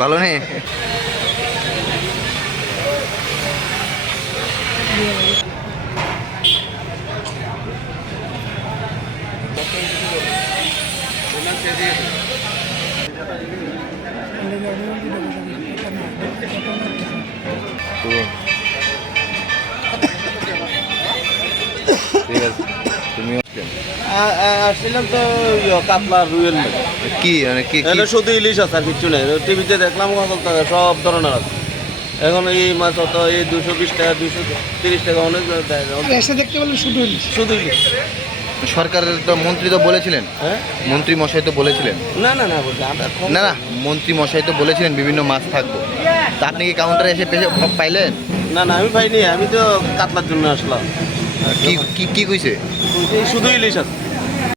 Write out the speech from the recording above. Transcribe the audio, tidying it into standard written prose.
ভালো নেই। ঠিক আছে, তুমি আসছিলাম তো কাতলা রুইয়ের কি মানে কি এটা শুধু ইলিশ আছে আর কিছু নেই। টিভিতে দেখলাম সব ধরনের আছে। এখন এই মাছ হতো এই 220 টাকা 230 টাকা অনেক এসে দেখতে বললেন শুধু ইলিশ। শুধু ইলিশ। সরকারের তো মন্ত্রী তো বলেছিলেন, হ্যাঁ মন্ত্রী মশাই তো বলেছিলেন, না না না বলছি আমরা না না মন্ত্রী মশাই তো বলেছিলেন বিভিন্ন মাছ থাকবে, তা আপনি কি কাউন্টারে এসে পাইলেন? না না আমি পাইনি, আমি তো কাতলার জন্য আসলাম। কি কি কি কইছে? শুধু ইলিশ আছে।